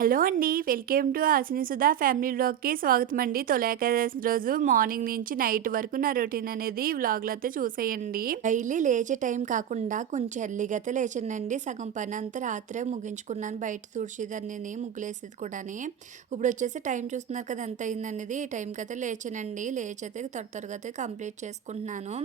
Hello అండి. Welcome to Hasini Sudha family వ్లాగ్‌కి స్వాగతం అండి. తొలి ఏకాదశి రోజు మార్నింగ్ నుంచి నైట్ వరకు నా రొటీన్ అనేది ఈ వ్లాగ్‌లో అయితే చూసేయండి. డైలీ లేచే టైం కాకుండా కొంచెం ఎర్లీగా అయితే లేచానండి. సగం పని అంతా రాత్రే ముగించుకున్నాను. బయట తుడిచేదాన్ని, ముగ్గులేసేది కూడాని. ఇప్పుడొచ్చేసి టైం చూస్తున్నారు కదా ఎంత అయిందనేది. ఈ టైంకి అయితే లేచానండి. లేచైతే త్వరగా అయితే కంప్లీట్ చేసుకుంటున్నాను.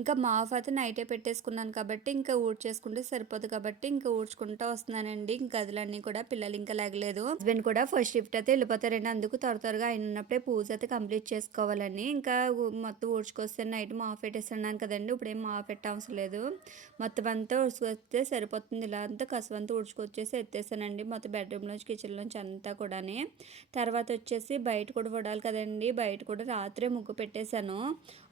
ఇంకా మాఫ్ అయితే నైటే పెట్టేసుకున్నాను కాబట్టి ఇంకా ఊడ్చేసుకుంటే సరిపోదు కాబట్టి ఇంకా ఊడ్చుకుంటూ వస్తున్నానండి. ఇంక గదులన్నీ కూడా పిల్లలు ఇంకా లెగలేదు. హస్బెండ్ కూడా ఫస్ట్ షిఫ్ట్ అయితే వెళ్ళిపోతారండి. అందుకు త్వరగా ఆయన ఉన్నప్పుడే పూజ అయితే కంప్లీట్ చేసుకోవాలని ఇంకా మొత్తం ఊడ్చుకొస్తే నైట్ మాఫ్ పెట్టేస్తున్నాను కదండి. ఇప్పుడు ఏం మాఫ్ పెట్ట అవసరం లేదు. మొత్తం అంతా ఊడ్చుకొస్తే సరిపోతుంది. ఇలా అంతా కసువంతా ఊడ్చుకొచ్చేసి ఎత్తేసానండి. మొత్తం బెడ్రూమ్లోంచి కిచెన్లోంచి అంతా కూడాని. తర్వాత వచ్చేసి బయట కూడా పడాలి కదండి. బయట కూడా రాత్రే ముగ్గు పెట్టేశాను.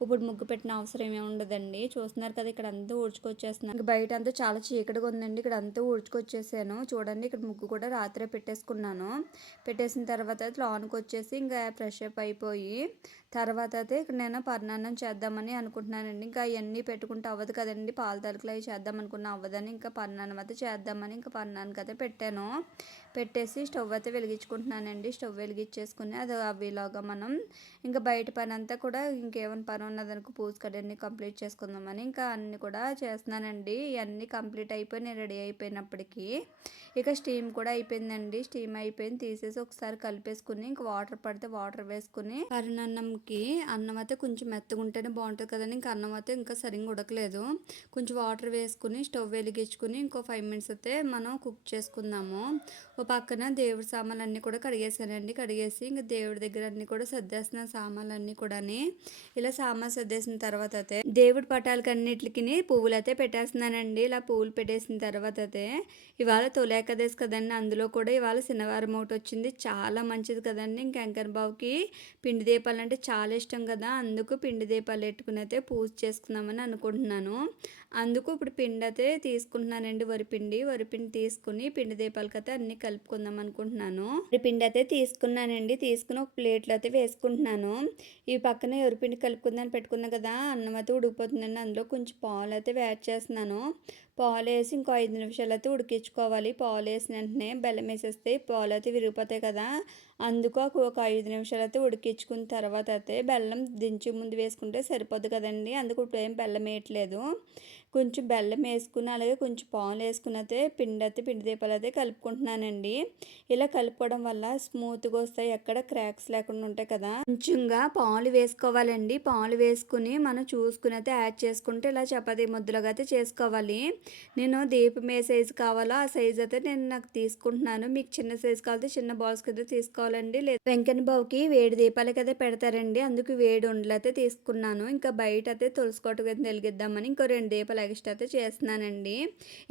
ఇప్పుడు ముగ్గు పెట్టిన అవసరం ఏమి ఉండదండి. చూస్తున్నారు కదా ఇక్కడ అంతా ఊడ్చుకొచ్చేస్తున్నాను. బయట అంతా చాలా చీకటిగా ఉందండి. ఇక్కడ అంతా ఊడ్చుకొచ్చేసాను. చూడండి ఇక్కడ ముగ్గు కూడా రాత్రే పెట్టేసుకున్నాను. పెట్టేసిన తర్వాత అయితే లోనికి వచ్చేసి ఇంకా ఫ్రెష్ అప్ అయిపోయి తర్వాత అయితే ఇక్కడ నేను పరమాన్నం చేద్దామని అనుకుంటున్నానండి. ఇంకా అవన్నీ పెట్టుకుంటే అవ్వదు కదండి. పాల తలుకులు అవి చేద్దాం అనుకున్న అవ్వదని ఇంకా పరమాన్నం అయితే చేద్దామని ఇంకా పరమాన్నానికి అయితే పెట్టాను. పెట్టేసి స్టవ్ అయితే వెలిగించుకుంటున్నానండి. స్టవ్ వెలిగించేసుకుని అది అవిలాగా మనం ఇంకా బయట పని అంతా కూడా ఇంకేమైనా పని ఉన్నదనుకో పూజ కడన్ని కంప్లీట్ చేసుకుందామని ఇంకా అన్నీ కూడా చేస్తున్నానండి. ఇవన్నీ కంప్లీట్ అయిపోయి నేను రెడీ అయిపోయినప్పటికీ ఇక స్టీమ్ కూడా అయిపోయిందండి. స్టీమ్ అయిపోయింది తీసేసి ఒకసారి కలిపేసుకుని ఇంక వాటర్ పడితే వాటర్ వేసుకుని పరనాన్నంకి అన్నం అయితే కొంచెం మెత్తగా ఉంటేనే బాగుంటుంది కదండి. ఇంకా అన్నం అయితే ఇంకా సరిగ్గా ఉడకలేదు. కొంచెం వాటర్ వేసుకుని స్టవ్ వెలిగించుకుని ఇంకో 5 మినిట్స్ అయితే మనం కుక్ చేసుకుందాము. ఓ పక్కన దేవుడి సామాన్లు అన్నీ కూడా కడిగేసానండి. కడిగేసి ఇంక దేవుడి దగ్గర అన్నీ కూడా సర్దేస్తున్న సామాన్లు అన్నీ కూడాని ఇలా సామాన్ సర్దేసిన తర్వాత అయితే దేవుడి పటాలకి అన్నిటికి పువ్వులు అయితే పెట్టేస్తున్నానండి. ఇలా పువ్వులు పెట్టేసిన తర్వాత అయితే ఇవాళ తొలి ఏకాదశి కదండి. అందులో కూడా ఇవాళ శనివారం ఒకటి వచ్చింది. చాలా మంచిది కదండి. ఇంకా వెంకన్న బాబుకి పిండి దీపాలు అంటే చాలా ఇష్టం కదా. అందుకు పిండి దీపాలు పెట్టుకుని అయితే పూజ చేసుకుందామని అనుకుంటున్నాను. అందుకు ఇప్పుడు పిండి అయితే తీసుకుంటున్నానండి. వరిపిండి తీసుకుని పిండి దీపాలకైతే అన్నీ కలుపుకుందాం అనుకుంటున్నాను. పిండి అయితే తీసుకున్నానండి. తీసుకుని ఒక ప్లేట్లో అయితే వేసుకుంటున్నాను. ఈ పక్కన వరిపిండి కలుపుకుందాన్ని పెట్టుకున్నాను కదా. అన్నం అయితే ఉడికిపోతుందండి. అందులో కొంచెం పాలు అయితే యాడ్ చేస్తున్నాను. పాలు వేసి ఇంకో 5 నిమిషాలు అయితే ఉడికించుకోవాలి. పాలు వేసిన వెంటనే బెల్లం వేసేస్తే పాలు అయితే విరిగిపోతాయి కదా. అందుకు ఒక 5 నిమిషాలు అయితే ఉడికించుకున్న తర్వాత అయితే బెల్లం దించి ముందు వేసుకుంటే సరిపోదు కదండి. అందుకు ఇప్పుడు ఏం బెల్లం వేయట్లేదు. కొంచెం బెల్లం వేసుకుని అలాగే కొంచెం పాలు వేసుకుని అయితే పిండి దీపాలు అయితే కలుపుకుంటున్నానండి. ఇలా కలుపుకోవడం వల్ల స్మూత్గా వస్తాయి. ఎక్కడ క్రాక్స్ లేకుండా ఉంటాయి కదా. కొంచెంగా పాలు వేసుకోవాలండి. పాలు వేసుకుని మనం చూసుకుని అయితే యాడ్ చేసుకుంటే ఇలా చపాతీ ముద్దలుగా అయితే చేసుకోవాలి. నేను దీపం ఏ సైజు కావాలో ఆ సైజు అయితే నేను నాకు తీసుకుంటున్నాను. మీకు చిన్న సైజు కావాలంటే చిన్న బాల్స్ కింద తీసుకోవాలండి. లేదు వెంకన్న బాబుకి వేడి దీపాలకి అయితే పెడతారండి. అందుకు వేడి ఉండలు అయితే తీసుకున్నాను. ఇంకా బయట అయితే తులసి కోట కింద వెలిగిద్దామని ఇంకో 2 దీపాలు ఎక్స్ట్రా అయితే చేస్తున్నానండి.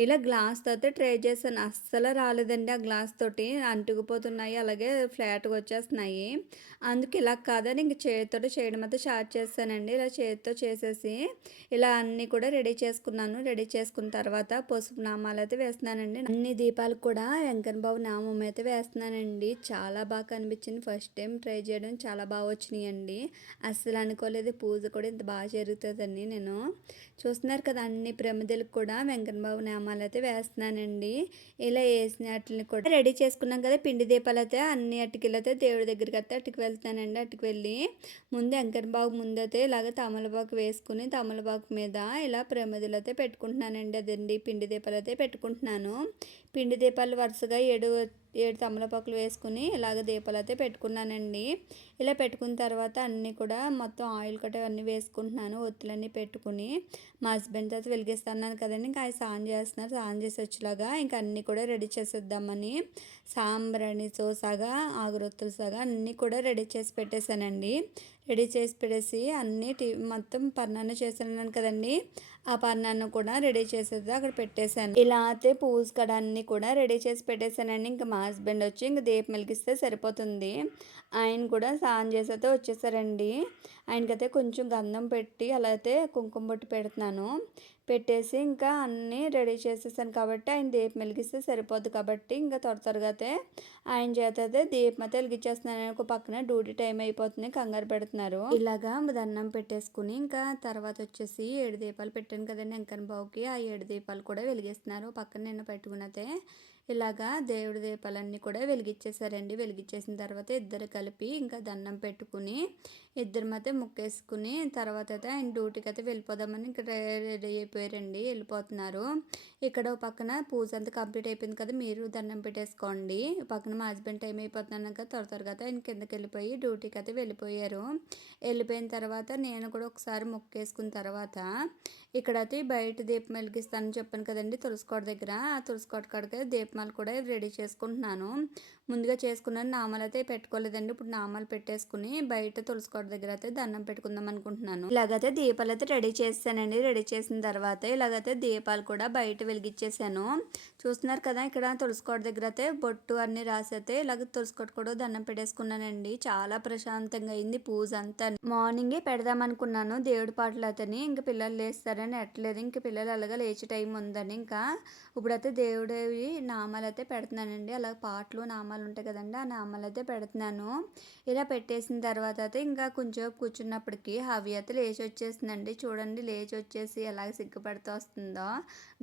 ఇలా గ్లాస్తో అయితే ట్రై చేశాను. అస్సలు రాలేదండి. ఆ గ్లాస్ తోటి అంటుకుపోతున్నాయి. అలాగే ఫ్లాట్గా వచ్చేస్తున్నాయి. అందుకు ఇలా కాదని ఇంక చేతితో చేయడం అయితే స్టార్ట్ చేస్తానండి. ఇలా చేతితో చేసేసి ఇలా అన్నీ కూడా రెడీ చేసుకున్నాను. రెడీ చేసుకున్న తర్వాత పసుపు నామాలు అయితే వేస్తున్నానండి. అన్ని దీపాలు కూడా వెంకన్న బాబు నామం అయితే వేస్తున్నానండి. చాలా బాగా అనిపించింది. ఫస్ట్ టైం ట్రై చేయడం చాలా బాగా వచ్చినాయండి. అస్సలు అనుకోలేదు పూజ కూడా ఇంత బాగా జరుగుతుందని. నేను చూస్తున్నారు కదా అన్ని ప్రమిదలకు కూడా వెంకన్న బాబు నామాలు అయితే వేస్తున్నానండి. ఇలా వేసిన వాటిని కూడా రెడీ చేసుకున్నాం కదా. పిండి దీపాలు అయితే అన్ని అటుకులు అయితే దేవుడి దగ్గరికి అయితే అటుకు వెళ్తానండి. అటుకు వెళ్ళి ముందు వెంకన్న బాబు ముందైతే ఇలాగ తమలపాకు వేసుకుని తమలపాకు మీద ఇలా ప్రమిదలు అయితే పెట్టుకుంటున్నానండి. అదండి పిండి దీపాలు అయితే పెట్టుకుంటున్నాను. పిండి దీపాలు వరుసగా 7 తమలపాకులు వేసుకుని ఇలాగ దీపాలు అయితే పెట్టుకున్నానండి. ఇలా పెట్టుకున్న తర్వాత అన్నీ కూడా మొత్తం ఆయిల్ కట్ట అన్నీ వేసుకుంటున్నాను. ఒత్తులన్నీ పెట్టుకుని మా హస్బెండ్ అయితే వెలిగిస్తున్నాను కదండి. ఇంకా ఆయన స్నానం చేస్తున్నారు. స్నానం చేసి వచ్చేలాగా ఇంకా అన్నీ కూడా రెడీ చేసేద్దామని సాంబ్రాణితో సగా ఆగురొత్తులు సగా అన్నీ కూడా రెడీ చేసి పెట్టేశానండి. రెడీ చేసి పెట్టేసి అన్నీ మొత్తం పరనాన్న చేస్తున్నాను కదండి. ఆ పరనాన్న కూడా రెడీ చేసేది అక్కడ పెట్టేశాను. ఇలా అయితే పూజ కడ అన్నీ కూడా రెడీ చేసి పెట్టేశానండి. ఇంకా మా హస్బెండ్ వచ్చి ఇంక దీపం వెలిగిస్తే సరిపోతుంది. ఆయన కూడా స్నానం చేసి అయితే వచ్చేసారండి. ఆయనకైతే కొంచెం గంధం పెట్టి అలా అయితే కుంకుమ బొట్టు పెడుతున్నాను. పెట్టేసి ఇంకా అన్నీ రెడీ చేసేసాను కాబట్టి ఆయన దీపం వెలిగిస్తే సరిపోద్ది కాబట్టి ఇంకా త్వరగా అయితే ఆయన చేత అయితే దీపం అయితే వెలిగించేస్తున్నాను. ఒక పక్కన డ్యూటీ టైం అయిపోతుంది కంగారు పెడుతున్నారు. ఇలాగా దండం పెట్టేసుకుని ఇంకా తర్వాత వచ్చేసి 7 దీపాలు పెట్టాను కదండి వెంకన్న బాబుకి. ఆ 7 దీపాలు కూడా వెలిగిస్తున్నారు. పక్కన నేను పెట్టుకున్నతే ఇలాగా దేవుడి దీపాలన్నీ కూడా వెలిగించేసారండి. వెలిగించేసిన తర్వాత ఇద్దరు కలిపి ఇంకా దండం పెట్టుకుని ఇద్దరి మధ్య ముక్కేసుకుని తర్వాత అయితే ఆయన డ్యూటీకి అయితే వెళ్ళిపోదామని ఇంకా రెడీ అయిపోయారండి. వెళ్ళిపోతున్నారు. ఇక్కడ ఓ పక్కన పూజ అంతా కంప్లీట్ అయిపోయింది కదా, మీరు దండం పెట్టేసుకోండి. పక్కన మా హస్బెండ్ టైం అయిపోతున్నాను కదా, త్వరగా ఆయన కిందకి వెళ్ళిపోయి డ్యూటీకి అయితే వెళ్ళిపోయారు. వెళ్ళిపోయిన తర్వాత నేను కూడా ఒకసారి మొక్కేసుకున్న తర్వాత ఇక్కడైతే బయట దీపం వెలిగిస్తానని చెప్పాను కదండి, తులసికోట దగ్గర. ఆ తులసికోట కాడికి దీపాలు కూడా రెడీ చేసుకుంటున్నాను. ముందుగా చేసుకున్నాను, నామాలు అయితే పెట్టుకోలేదండి. ఇప్పుడు నామాలు పెట్టేసుకుని బయట తులసికోట దగ్గర అయితే దండం పెట్టుకుందాం అనుకుంటున్నాను. ఇలాగైతే దీపాలు అయితే రెడీ చేస్తానండి. రెడీ చేసిన తర్వాత ఇలాగైతే దీపాలు కూడా బయట వెలిగించేసాను. చూస్తున్నారు కదా, ఇక్కడ తులసికోట దగ్గర అయితే బొట్టు అన్ని రాసైతే ఇలాగ తులసికోట కూడా దండం పెట్టేసుకున్నానండి. చాలా ప్రశాంతంగా అయింది పూజ అంతా. మార్నింగే పెడదాం అనుకున్నాను దేవుడి పాటలు అతని, ఇంక పిల్లలు లేస్తారని ఎట్టలేదు. ఇంక పిల్లలు అలాగా లేచే టైం ఉందని ఇంకా ఇప్పుడైతే దేవుడివి నామాలు అయితే పెడుతున్నానండి. అలా పాటలు నామాలు ఉంటాయి కదండి, ఆ నామాలు అయితే పెడుతున్నాను. ఇలా పెట్టేసిన తర్వాత అయితే ఇంకా కొంచెం కూర్చున్నప్పటికీ హవ్య అయితే లేచి వచ్చేసిందండి. చూడండి, లేచి వచ్చేసి ఎలాగ సిగ్గుపడుతూ వస్తుందో.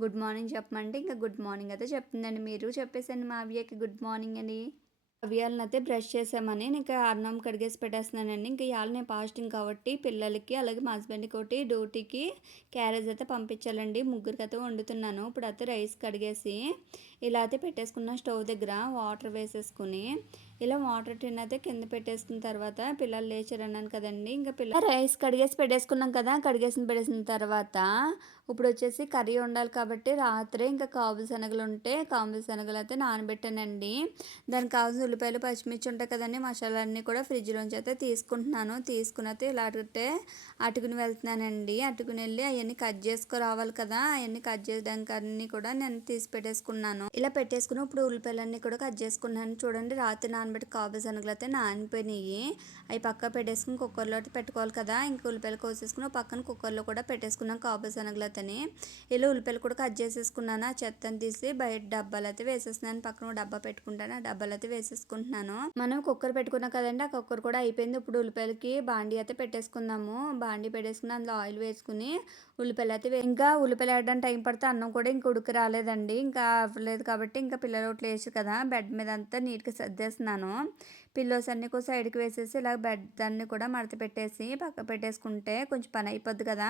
గుడ్ మార్నింగ్ చెప్పమంటే ఇంకా గుడ్ మార్నింగ్ అయితే చెప్తుందండి. మీరు చెప్పేసండి మా హవ్యకి గుడ్ మార్నింగ్ అని. అవియాలనైతే బ్రష్ చేసామని ఇంకా అన్నం కడిగేసి పెట్టేస్తున్నానండి. ఇంకా ఇవాళ నేను ఫాస్టింగ్ కాబట్టి పిల్లలకి అలాగే మా హస్బెండ్కి ఒకటి డ్యూటీకి క్యారేజ్ అయితే పంపించాలండి. ముగ్గురికి అయితే వండుతున్నాను. ఇప్పుడు అయితే రైస్ కడిగేసి ఇలా అయితే పెట్టేసుకున్న స్టవ్ దగ్గర వాటర్ వేసేసుకుని ఇలా వాటర్ టిన్ అయితే కింద పెట్టేసుకున్న తర్వాత పిల్లలు లేచారన్నాను కదండి, ఇంకా పిల్లలు రైస్ కడిగేసి పెట్టేసుకున్నాం కదా. పెట్టేసిన తర్వాత ఇప్పుడు వచ్చేసి కర్రీ ఉండాలి కాబట్టి రాత్రి ఇంకా కాబుల్ శనగలు ఉంటే కాబుల్ శనగలు అయితే నానబెట్టానండి. దానికి కావాల్సిన ఉల్లిపాయలు పచ్చిమిర్చి ఉంటాయి కదండి, మసాలాలన్నీ కూడా ఫ్రిడ్జ్లోంచి అయితే తీసుకుంటున్నాను. తీసుకుని అయితే ఇలా అటుకుని వెళ్తున్నానండి. అటుకుని వెళ్ళి అవన్నీ కట్ చేసుకు రావాలి కదా, అవన్నీ కట్ చేయడానికి అన్నీ కూడా నేను తీసి పెట్టేసుకున్నాను. ఇలా పెట్టేసుకుని ఇప్పుడు ఉల్లిపాయలన్నీ కూడా కట్ చేసుకున్నాను. చూడండి, రాత్రి నానబెట్టి కాబుల్ శనగలు అయితే నానిపోయినాయి. అవి పక్క పెట్టేసుకుని కుక్కర్లో పెట్టుకోవాలి కదా. ఇంకా ఉల్లిపాయలు కోసేసుకుని పక్కన కుక్కర్లో కూడా పెట్టేసుకున్నాం కాబుల్ శనగలు అయితే. ఇలా ఉల్లిపాయలు కూడా కట్ చేసేసుకున్నాను. ఆ చెత్తని తీసి బయట డబ్బాలు అయితే వేసేస్తున్నాను. పక్కన డబ్బా పెట్టుకుంటాను, ఆ డబ్బాలు అయితే వేసేసుకుంటున్నాను. మనం కుక్కర్ పెట్టుకున్నాం కదండి, ఆ కుక్కర్ కూడా అయిపోయింది. ఇప్పుడు ఉల్లిపాయలకి బాండీ అయితే పెట్టేసుకుందాము. బాండీ పెట్టేసుకుని అందులో ఆయిల్ వేసుకుని ఉల్లిపాయలు అయితే ఇంకా ఉల్లిపాయలు వేయడానికి టైం పడితే అన్నం కూడా ఇంకా ఉడికి రాలేదండి. ఇంకా అవ్వలేదు కాబట్టి ఇంకా పిల్లలు ఒకటి లేచి కదా బెడ్ మీద అంతా నీట్గా సర్దేస్తున్నాను. పిల్లోస్ అన్నీ కూడా సైడ్కి వేసేసి ఇలా బెడ్ అన్నీ కూడా మడత పెట్టేసి పక్క పెట్టేసుకుంటే కొంచెం పని అయిపోద్ది కదా.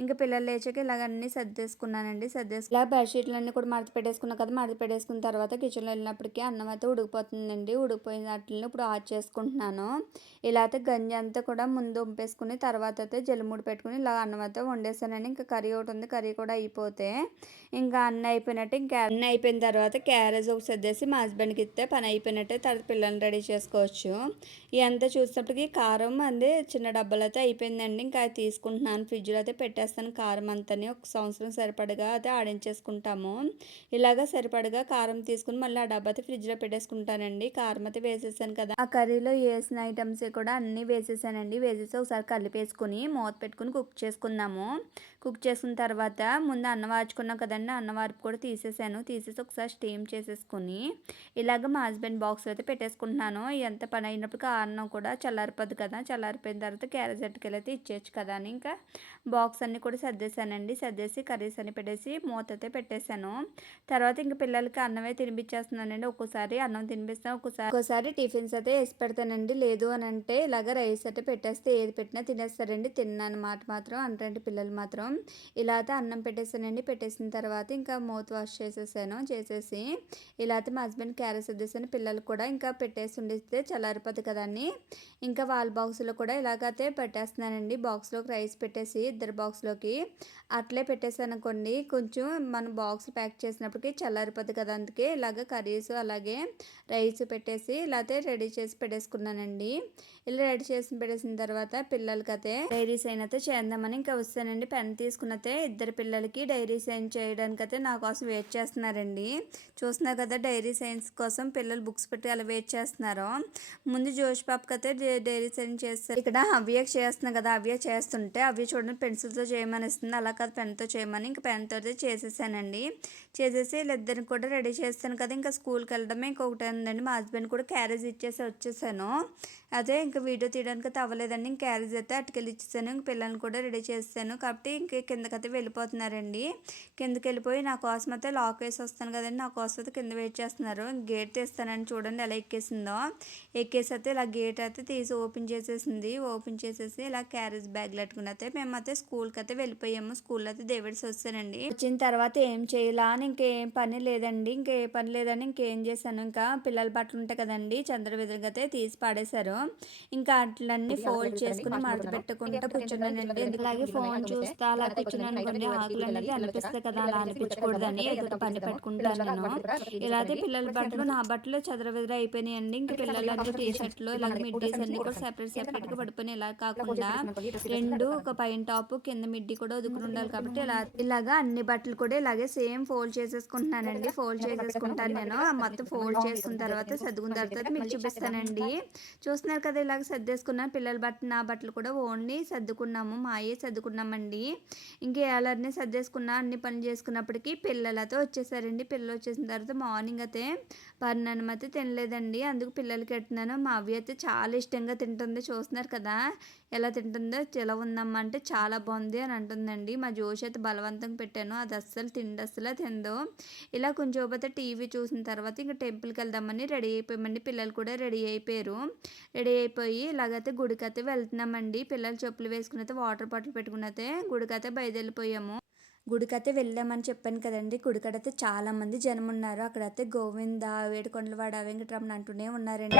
ఇంకా పిల్లలు లేచాక ఇలాగ అన్నీ సర్దేసుకున్నానండి. ఇలా బెడ్షీట్లు అన్నీ కూడా మడత పెట్టేసుకున్నాను కదా. మడత పెట్టేసుకున్న తర్వాత కిచెన్లో వెళ్ళినప్పటికీ అన్నం అయితే ఉడికిపోతుందండి. ఉడికిపోయిన వాటిని ఇప్పుడు ఆఫ్ చేసుకుంటున్నాను. ఇలా అయితే గంజి అంతా కూడా ముందు వంపేసుకుని తర్వాత అయితే జల్లిమూడి పెట్టుకుని ఇలా అన్నం అయితే వండేసానండి. ఇంకా కర్రీ ఒకటి ఉంది, కర్రీ కూడా అయిపోతే ఇంకా అన్నీ అయిపోయినట్టు. ఇంకా అన్నీ అయిపోయిన తర్వాత క్యారేజ్ ఒకటి సర్దేసి మా హస్బెండ్కి ఇస్తే పని అయిపోయినట్టే. తర్వాత పిల్లల్ని రెడీ చేసుకోవచ్చు. ఇదంతా చూసేటప్పటికి కారం అంది చిన్న డబ్బాలు అయితే అయిపోయిందండి. ఇంకా తీసుకుంటున్నాను, ఫ్రిడ్జ్లో అయితే పెట్టేస్తాను. కారం అంతా ఒక సంవత్సరం సరిపడగా అయితే ఆడించేసుకుంటాము. ఇలాగా సరిపడగా కారం తీసుకుని మళ్ళీ ఆ డబ్బా అయితే ఫ్రిడ్జ్లో పెట్టేసుకుంటానండి. కారం అయితే వేసేసాను కదా, ఆ కర్రీలో వేసిన ఐటమ్స్ కూడా అన్నీ వేసేసానండి. వేసేసి ఒకసారి కలిపేసుకుని మూత పెట్టుకుని కుక్ చేసుకుందాము. కుక్ చేసుకున్న తర్వాత ముందు అన్నం వార్చుకున్నాం కదండి, అన్నం వార్పు కూడా తీసేసాను. తీసేసి ఒకసారి స్టీమ్ చేసేసుకుని ఇలాగ మా హస్బెండ్ బాక్స్ అయితే పెట్టేసుకుంటున్నాను. ఎంత పని అయినప్పుడు ఆ అన్నం కూడా చల్లారిపోద్ది కదా. చల్లారిపోయిన తర్వాత క్యారేజ్ అట్టుకెళ్ళి అయితే ఇచ్చేయచ్చు కదా అని ఇంకా బాక్స్ అన్నీ కూడా సర్దేశానండి. సర్దేసి కర్రీస్ అన్ని పెట్టేసి మూత అయితే పెట్టేశాను. తర్వాత ఇంక పిల్లలకి అన్నమే తినిపించేస్తున్నానండి. ఒక్కోసారి అన్నం తినిపిస్తాను, ఒక్కోసారి టిఫిన్స్ అయితే వేసి పెడతానండి. లేదు అని అంటే ఇలాగ రైస్ అయితే పెట్టేస్తే ఏది పెట్టినా తినేస్తారండి. తిన్నాను మాట మాత్రం అంటే పిల్లలు మాత్రం. ఇలా అయితే అన్నం పెట్టేసానండి. పెట్టేసిన తర్వాత ఇంకా మౌత్ వాష్ చేసేసి ఇలా అయితే మా హస్బెండ్ క్యారేజ్ సర్దేశాను. పిల్లలు కూడా ఇంకా పెట్టేసి ఉండిస్తే చల్లారిపోద్ది కదండి. ఇంకా వాళ్ళ బాక్స్లో కూడా ఇలాగైతే పెట్టేస్తున్నానండి. బాక్స్లోకి రైస్ పెట్టేసి ఇద్దరు బాక్స్లోకి అట్లే పెట్టేసాను అనుకోండి, కొంచెం మన బాక్స్ ప్యాక్ చేసినప్పటికీ చల్లారిపోద్ది కదా. అందుకే ఇలాగ కర్రీస్ అలాగే రైస్ పెట్టేసి ఇలా అయితే రెడీ చేసి పెట్టేసుకున్నానండి. ఇలా రెడీ చేసి పెట్టేసిన తర్వాత పిల్లలకైతే డైరీ సైన్ అయితే చేద్దామని ఇంకా వస్తానండి. పెన్ తీసుకున్నతే ఇద్దరు పిల్లలకి డైరీ సైన్ చేయడానికైతే నా కోసం వెయిట్ చేస్తున్నారండి. చూస్తున్నారు కదా, డైరీ సైన్స్ కోసం పిల్లలు బుక్స్ పెట్టి అలా వెయిట్ చేస్తున్నారు. ముందు జోష్ పాపకి అయితే డైరీ సైన్ చేస్తారు. ఇక్కడ అవ్యకి చేస్తున్నాను కదా, అవ్య చేస్తుంటే అవ్య చూడండి పెన్సిల్తో చేయమని ఇస్తుంది. అలా కాదు పెన్తో చేయమని ఇంకా పెన్తో చేసేసానండి. చేసేసి వీళ్ళిద్దరిని కూడా రెడీ చేస్తాను కదా. ఇంకా స్కూల్కి వెళ్ళడమే ఇంకొకటి ఉందండి. మా హస్బెండ్ కూడా క్యారేజ్ ఇచ్చేసి వచ్చేసాను. అదే ఇంకా వీడియో తీయడానికి అయితే అవ్వలేదండి. ఇంక క్యారేజ్ అయితే అటుకెళ్ళి ఇచ్చేసాను. ఇంక పిల్లల్ని కూడా రెడీ చేస్తాను కాబట్టి ఇంక ఇంక కిందకైతే వెళ్ళిపోతున్నారండి. కిందకి వెళ్ళిపోయి నా కోసం అయితే లాక్ వేసి వస్తాను కదండి, నా కోసం అయితే కింద వెయిట్ చేస్తున్నారు. గేట్ తీస్తానని చూడండి ఎలా ఎక్కేసిందో. ఎక్కేసి అయితే ఇలా గేట్ అయితే తీసి ఓపెన్ చేసేసింది. ఓపెన్ చేసేసి ఇలా క్యారేజ్ బ్యాగ్లు పెట్టుకుని అయితే మేమైతే స్కూల్కి అయితే వెళ్ళిపోయాము. స్కూల్లో అయితే దేవిడ్స్ వచ్చానండి. వచ్చిన తర్వాత ఏం చేయాలా అని ఇంకేం పని లేదండి. ఇంకే పని లేదని ఇంకేం చేశాను, ఇంకా పిల్లల బట్టలు ఉంటాయి కదండి చంద్రవిధంగా అయితే తీసి పాడేశారు. ఇంకా అట్లన్నీ ఫోల్డ్ చేసుకుని మడత పెట్టుకుంటూ కూర్చున్నానండి. అలాగే ఫోన్ చూస్తా అలా కూర్చున్నాను అనుకోండి, ఆకులు అనేది అనిపిస్తాయి కదా, అలా అనిపించకూడదని ఏదో పని పెట్టుకుంటాను నేను. ఇలా అయితే పిల్లల బట్టలు నా బట్టలు చదరవిదర అయిపోయినాయండి. ఇంక పిల్లలందరూ టీ షర్ట్లు ఇలాగ మిడ్డీస్ అన్ని కూడా సెపరేట్ గా పడిపోయినాయి. ఇలా కాకుండా రెండు ఒక పైన టాప్ కింద మిడ్డీ కూడా ఒదుకుని ఉండాలి కాబట్టి ఇలాగా అన్ని బట్టలు కూడా ఇలాగే సేమ్ ఫోల్డ్ చేసేసుకుంటున్నానండి. ఫోల్డ్ చేసేసుకుంటాను నేను. మొత్తం ఫోల్డ్ చేసుకున్న తర్వాత సర్దుకున్న తర్వాత మీకు చూపిస్తానండి. చూస్తున్నారు కదా ఇలాగ సర్దేసుకున్నాను. పిల్లల బట్టలు నా బట్టలు కూడా ఓన్లీ సర్దుకున్నాము, మాయే సర్దుకున్నామండి. ఇంకేళ్ళన్నీ సర్దేసుకున్నా అన్ని పని చేసుకున్నప్పటికీ పిల్లలతో వచ్చేసారండి. పిల్లలు వచ్చేసిన తర్వాత మార్నింగ్ అయితే పర్ణాన్నం అయితే తినలేదండి, అందుకు పిల్లలకి పెడుతున్నాను. మా అవి అయితే చాలా ఇష్టంగా తింటుంది. చూస్తున్నారు కదా ఎలా తింటుందో. ఎలా ఉందమ్మా అంటే చాలా బాగుంది అని అంటుందండి. మా జోష్ అయితే బలవంతంగా పెట్టాను, అది అస్సలు తిందో. ఇలా కొంచెం పోతే టీవీ చూసిన తర్వాత ఇంకా టెంపుల్కి వెళ్దామని రెడీ అయిపోయామండి. పిల్లలు కూడా రెడీ అయిపోయారు. రెడీ అయిపోయి ఇలాగైతే గుడికైతే వెళ్తున్నామండి. పిల్లలు చెప్పులు వేసుకుని అయితే వాటర్ బాటిల్ పెట్టుకుని అయితే గుడికైతే బయలుదేరిపోయాము. గుడికైతే వెళ్ళామని చెప్పాను కదండి. గుడికాడైతే చాలా మంది జనం ఉన్నారు. అక్కడైతే గోవింద వేడుకొండలవాడ వెంకటరమణ అంటూనే ఉన్నారండి.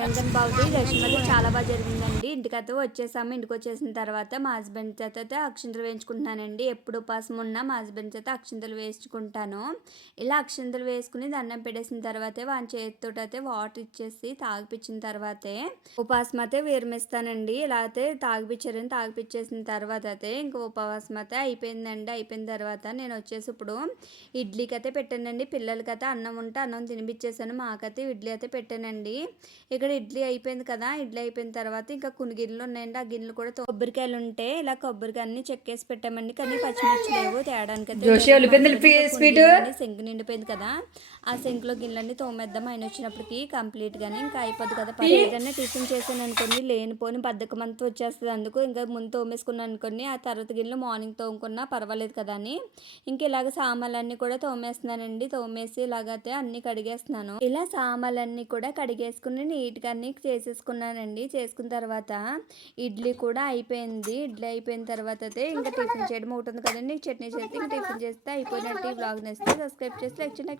రంగన్ బాబుది దర్శనం అయితే చాలా బాగా జరిగిందండి. ఇంటికైతే వచ్చేసాము. ఇంటికి వచ్చేసిన తర్వాత మా హస్బెండ్ చేత అయితే అక్షింతలు వేయించుకుంటున్నానండి. ఎప్పుడు ఉపాసం ఉన్నా మా హస్బెండ్ చేత అక్షింతలు వేయించుకుంటాను. ఇలా అక్షింతలు వేసుకుని దండం పెట్టేసిన తర్వాతే వాని చేతితో అయితే వాటర్ ఇచ్చేసి తాగిపించిన తర్వాతే ఉపాసం అయితే విరమిస్తానండి. ఇలా అయితే తాగిపించేసిన తర్వాత అయితే ఇంకా ఉపవాసం అయితే అయిపోయిందండి. అయిపోయిన తర్వాత నేను వచ్చేసి ఇప్పుడు ఇడ్లీకి అయితే పెట్టానండి. పిల్లలకైతే అన్నం ఉంటే అన్నం తినిపించేసాను. మాకైతే ఇడ్లీ అయితే పెట్టానండి. ఇక్కడ ఇడ్లీ అయిపోయింది కదా, ఇడ్లీ అయిపోయిన తర్వాత ఇంకా కొన్ని గిన్నెలు ఉన్నాయండి. ఆ గిన్నెలు కూడా కొబ్బరికాయలు ఉంటే ఇలా కొబ్బరికాయన్ని చెక్కేసి పెట్టామండి. కానీ పచ్చిమిర్చి లేవు తేడానికి అయితే. శంకు నిండిపోయింది కదా, ఆ శంకులో గిన్నెలన్నీ తోమేద్దాం ఆయన వచ్చినప్పటికి కంప్లీట్ గానే ఇంకా అయిపోద్ది కదా. ఏదైనా టిఫిన్ చేసాను అనుకోండి లేనిపోని బద్ధకం అంతా వచ్చేస్తుంది. అందుకు ఇంకా ముందు తోమేసుకున్నాను అనుకోండి, ఆ తర్వాత గిన్నెలు మార్నింగ్ తోముకున్నా పర్వాలేదు కదా అని ఇంక ఇలాగ సామాన్లన్నీ కూడా తోమేస్తున్నానండి. తోమేసి ఇలాగైతే అన్ని కడిగేస్తున్నాను. ఇలా సామాన్లన్నీ కూడా కడిగేసుకుని నీట్గా అన్ని చేసేసుకున్నానండి. చేసుకున్న తర్వాత ఇడ్లీ కూడా అయిపోయింది. ఇడ్లీ అయిపోయిన తర్వాత అయితే ఇంకా టిఫిన్ చేయడం ఉంటుంది కదండి. చట్నీ చేస్తే ఇంకా టిఫిన్ చేస్తే అయిపోయినట్టు. ఈ వ్లాగ్ నచ్చితే సబ్స్క్రైబ్ చేసి లైక్ చేయండి.